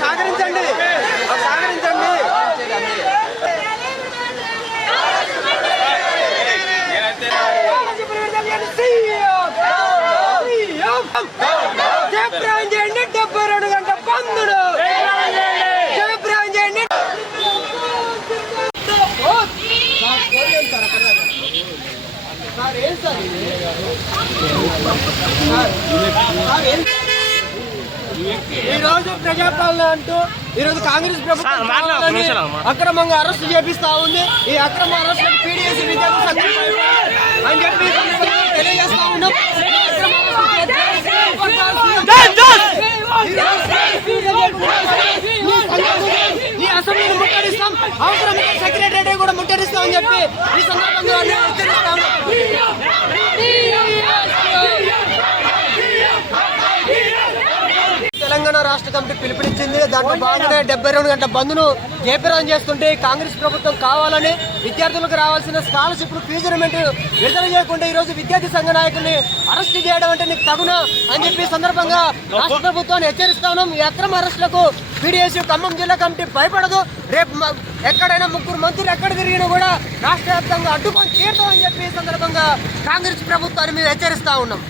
సహకరించండి సహకరించండి. జయప్రదం చేయండి 72 గంటల బంధుడు. జయప్రదం చేయండి. సార్ ఏం సార్ ఈ రోజు ప్రజాపాలన అంటూ ఈ రోజు కాంగ్రెస్ ప్రభుత్వం అక్రమంగా అరెస్టు చేపిస్తా ఉంది. ఈ అక్రమ అరెస్టు పీడీఎస్ విద్యార్థి అని చెప్పి తెలియజేస్తా ఉన్నాం. ఈ అసెంబ్లీని ముట్టడిస్తాం, అవసరమైతే సెక్రటరీ కూడా ముట్టడిస్తామని చెప్పి ఈ సందర్భంగా హెచ్చరిస్తా ఉన్నాం. తెలంగాణ రాష్ట్ర కమిటీ పిలుపునిచ్చింది. దాంట్లో భాగంగానే 72 గంటల బంద్ను జయప్రదం చేస్తుంటే కాంగ్రెస్ ప్రభుత్వం కావాలని విద్యార్థులకు రావాల్సిన స్కాలర్షిప్లు ఫీజు రిమెంట్ విడుదల చేయకుండా ఈ రోజు విద్యార్థి సంఘ నాయకుల్ని అరెస్ట్ చేయడం అంటే నీకు తగునా అని చెప్పి సందర్భంగా రాష్ట్ర ప్రభుత్వాన్ని హెచ్చరిస్తా ఉన్నాం. ఈ అక్రమ అరెస్టులకు పీడీఎస్ ఖమ్మం జిల్లా కమిటీ భయపడదు. రేపు ఎక్కడైనా 3 మంత్రులు ఎక్కడ తిరిగినా కూడా రాష్ట్ర వ్యాప్తంగా అడ్డుకొని తీరుతామని చెప్పి ఈ సందర్భంగా కాంగ్రెస్ ప్రభుత్వాన్ని మేము హెచ్చరిస్తా ఉన్నాం.